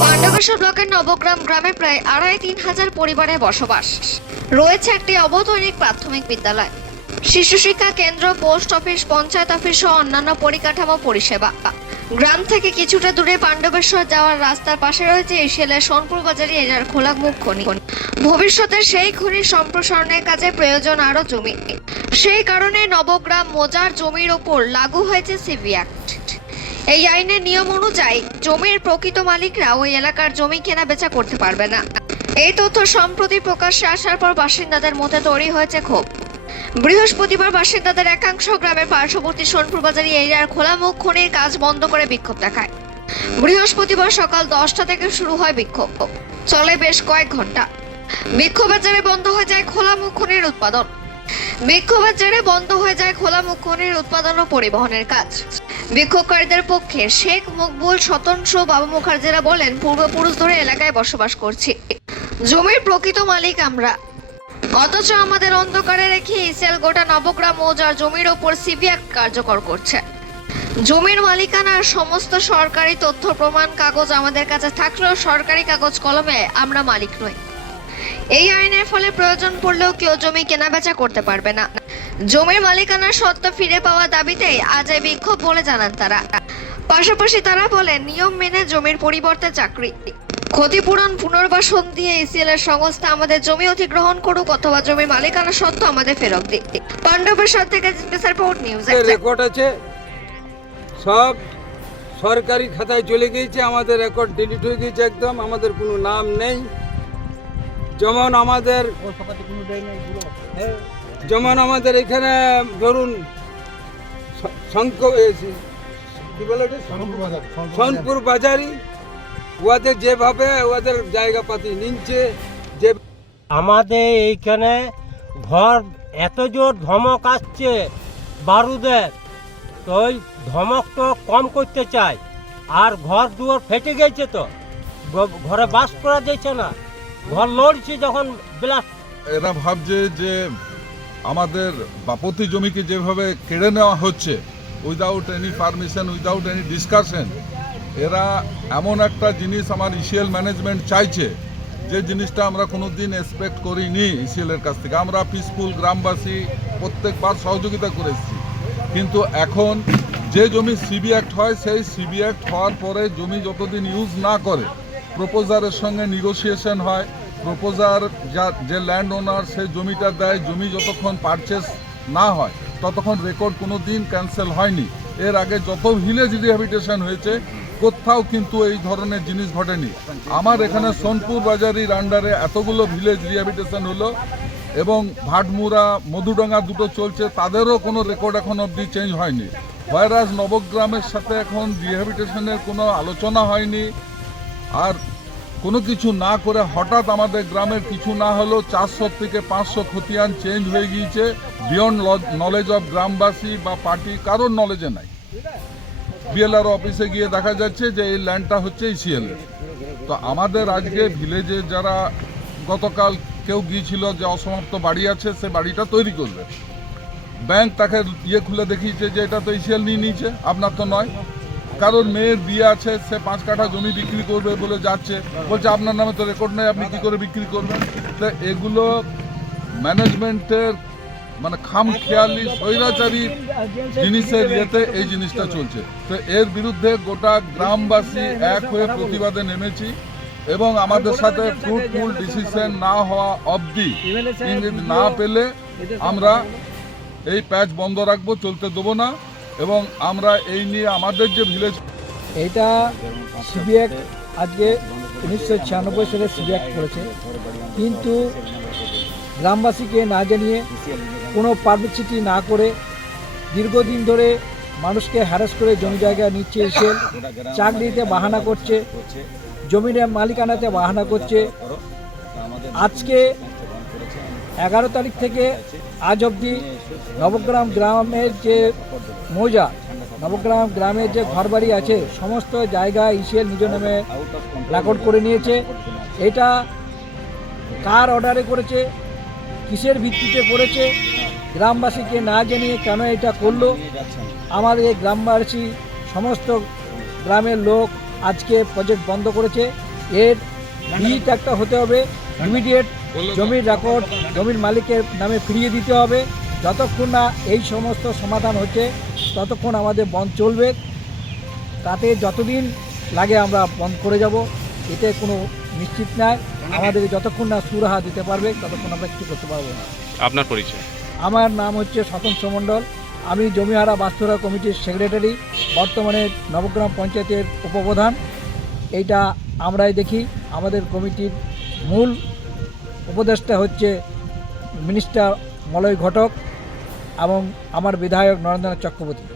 পাণ্ডবেশ্বর ব্লকের নবগ্রাম গ্রামে প্রায় আড়াই তিন হাজার পরিবারের বসবাস। রয়েছে একটি অবৈতনিক প্রাথমিক বিদ্যালয়। শিশু শিক্ষা কেন্দ্র, পোস্ট অফিস, পঞ্চায়েত অফিস সহ অন্যান্য পরিকাঠামো পরিষেবা। গ্রাম থেকে কিছুটা দূরে পাণ্ডবেশ্বর যাওয়ার রাস্তার পাশে রয়েছে এশিয়ালের সোনপুর বাজারে এজার খোলা মুখ খনি। ভবিষ্যতে সেই খনির সম্প্রসারণের কাজে প্রয়োজন আরও জমি। সেই কারণে নবগ্রাম মোজার জমির ওপর লাগু হয়েছে সিভি অ্যাক্ট এই আইনের নিয়ম অনুযায়ী জমির প্রকৃত মালিকরা ওই এলাকার জমি কেনা বেচা করতে পারবে না। এই তথ্য সম্প্রতি প্রকাশ্যে আসার পর বাসিন্দাদের মধ্যে তৈরি হয়েছে ক্ষোভ। বৃহস্পতিবার বাসিন্দাদের একাংশ গ্রামের পার্শ্ববর্তী সোনপুর বাজারে এরিয়ার খোলা মুখ খনির কাজ বন্ধ করে বিক্ষোভ দেখায়। বৃহস্পতিবার সকাল দশটা থেকে শুরু হয় বিক্ষোভ। চলে বেশ কয়েক ঘণ্টা। বিক্ষোভের জেরে বন্ধ হয়ে যায় খোলা মুখ খনির উৎপাদন। বিক্ষোভের জেরে বন্ধ হয়ে যায় খোলা মুখ খনির উৎপাদন ও পরিবহনের কাজ। বিক্ষোভকারীদের পক্ষে শেখ মকবুল স্বতন্ত্র বাবা মুখার্জিরা বলেন পূর্বপুরুষ ধরে এলাকায় বসবাস করছি। জমির প্রকৃত মালিক আমরা। অথচ আমাদের অন্ধকারে রেখে ইসেল গোটা নবগ্রাম মৌজার জমির ওপর সিবি অ্যাক্ট কার্যকর করছে। জমির মালিকানার সমস্ত সরকারি তথ্য, প্রমাণ, কাগজ আমাদের কাছে থাকলেও সরকারি কাগজ কলমে আমরা মালিক নই। এই আইনের ফলে প্রয়োজন পড়লেও কেউ জমি কেনাবেচা করতে পারবে না। জমির মালিকানার সত্ত্ব ফিরে পাওয়া দাবিতেই আজ এই বিক্ষোভ বলে জানান তারা। পাশাপাশি তারা বলেন নিয়ম মেনে জমির পরিবর্তে চাকরি। ক্ষতিপূরণ পুনর্বাসন দিয়ে ইসিএল এর সংস্থা আমাদের জমি অধিগ্রহণ করুক অথবা জমির মালিকানা সত্ত্ব আমাদের ফেরত দিক। পাণ্ডবের সাথে রিপোর্ট নিউজ রেকর্ড আছে। সব সরকারি খাতায় চলে গিয়েছে আমাদের রেকর্ড ডিলিট হয়ে গিয়েছে একদম আমাদের কোনো নাম নেই। যেমন আমাদের যেমন আমাদের এখানে ধরুন কি বলে? সোনপুর বাজারি। ওদের যেভাবে ওদের জায়গা পাতি নিচ্ছে, যে আমাদের এইখানে ঘর এত জোর ধমক আসছে বারুদের, তো ওই ধমক তো কম করতে চাই আর ঘর দুয়ার ফেটে গেছে তো ঘরে বাস করা যাচ্ছে না। ঘর লড়ছে যখন ব্লাস্ট এরা ভাবছে যে আমাদের বাপতি জমিকে যেভাবে কেড়ে নেওয়া হচ্ছে without any permission without any discussion এরা এমন একটা জিনিস আমার ইসিএল ম্যানেজমেন্ট চাইছে, যে জিনিসটা আমরা কোনোদিন এক্সপেক্ট করিনি ইসিএলের কাছ থেকে। আমরা পিসফুল গ্রামবাসী, প্রত্যেকবার সহযোগিতা করেছি কিন্তু এখন যে জমি সিবি অ্যাক্ট হয়, সেই সিবি অ্যাক্ট হওয়ার পরে জমি যতদিন ইউজ না করে প্রপোজারের সঙ্গে নিগোসিয়েশন হয় প্রপোজার যা যে ল্যান্ড ওনার সেই জমিটা দেয়, জমি যতক্ষণ পারচেস না হয়, ততক্ষণ রেকর্ড কোনো দিন ক্যান্সেল হয়নি। এর আগে যত ভিলেজ রিহ্যাবিটেশন হয়েছে, কোথাও কিন্তু এই ধরনের জিনিস ঘটেনি। আমার এখানে সোনপুর বাজারির আন্ডারে এতগুলো ভিলেজ রিহ্যাবিটেশন হলো এবং ভাটমুরা, মধুডাঙ্গা দুটো চলছে, তাদেরও কোনো রেকর্ড এখন অবধি চেঞ্জ হয়নি। ভাইরাস নবগ্রামের সাথে এখন রিহ্যাবিটেশনের কোনো আলোচনা হয়নি। আর কোনো কিছু না করে হঠাৎ আমাদের গ্রামের কিছু না হলেও চারশো থেকে পাঁচশো খতিয়ান চেঞ্জ হয়ে গিয়েছে বিয়ন্ড নলেজ অফ গ্রামবাসী বা পার্টি কারোর নলেজে নাই। বিএলআর অফিসে গিয়ে দেখা যাচ্ছে যে এই ল্যান্ডটা হচ্ছে ইসিএল তো আমাদের আজকে ভিলেজে যারা গতকাল কেউ গিয়েছিল যে অসমাপ্ত বাড়ি আছে, সে বাড়িটা তৈরি করবে। ব্যাংক তাকে ইয়ে খুলে দেখিয়েছে যে এটা তো ইসিএল নিয়ে নিয়েছে, আপনার তো নয়। কারোর মেয়ের বিয়ে আছে, সে পাঁচ কাঠা জমি বিক্রি করবে বলে যাচ্ছে। বলছে, আপনার নামে তো রেকর্ড নেই, আপনি কি করে বিক্রি করবেন? তো এগুলো ম্যানেজমেন্টের মানে খাম খেয়ালি, স্বৈরাচারী জিনিসের ইয়েতে এই জিনিসটা চলছে। তো এর বিরুদ্ধে গোটা গ্রামবাসী এক হয়ে প্রতিবাদে নেমেছি এবং আমাদের সাথে ফ্রুটফুল ডিসিশন না হওয়া অবধি না পেলে আমরা এই প্যাচ বন্ধ রাখব, চলতে দেবো না। এবং আমরা এই নিয়ে আমাদের যে ভিলেজ এটা সিবিএক আজকে উনিশশো ছিয়ানব্বই সালে সিবিএক করেছে। কিন্তু গ্রামবাসীকে না জানিয়ে কোনো পাবলিসিটি না করে দীর্ঘদিন ধরে মানুষকে হ্যারাস করে জমি জায়গা নিচ্ছে, এসে চাকরিতে বাহানা করছে, জমির মালিকানাতে বাহানা করছে। আজকে এগারো তারিখ থেকে আজ অবধি নবগ্রাম গ্রামের যে মৌজা, নবগ্রাম গ্রামের যে ঘরবাড়ি আছে, সমস্ত জায়গা ইসিএল নিজ নামে রেকর্ড করে নিয়েছে। এটা কার অর্ডারে করেছে, কিসের ভিত্তিতে করেছে, গ্রামবাসীকে না জানিয়ে কেন এটা করল? আমাদের এই গ্রামবাসী, সমস্ত গ্রামের লোক আজকে প্রজেক্ট বন্ধ করেছে। এর ভিট একটা হতে হবে ইমিডিয়েট জমির রেকর্ড জমির মালিকের নামে ফিরিয়ে দিতে হবে। যতক্ষণ না এই সমস্ত সমাধান হচ্ছে ততক্ষণ আমাদের বন্ধ চলবে। তাতে যতদিন লাগে আমরা বন্ধ করে যাব। এতে কোনো নিশ্চিত নাই। আমাদের যতক্ষণ না সুরাহা দিতে পারবে ততক্ষণ আমরা কিছু করতে পারব না। আপনার পরিচয়? আমার নাম হচ্ছে স্বতন্ত্র মণ্ডল। আমি জমিহারা বাস্তুরা কমিটির সেক্রেটারি বর্তমানে নবগ্রাম পঞ্চায়েতের উপপ্রধান। এইটা আমরাই দেখি। আমাদের কমিটির মূল উপদেষ্টা হচ্ছে মিনিস্টার মলয় ঘটক এবং আমার বিধায়ক নরেন্দ্রনাথ চক্রবর্তী।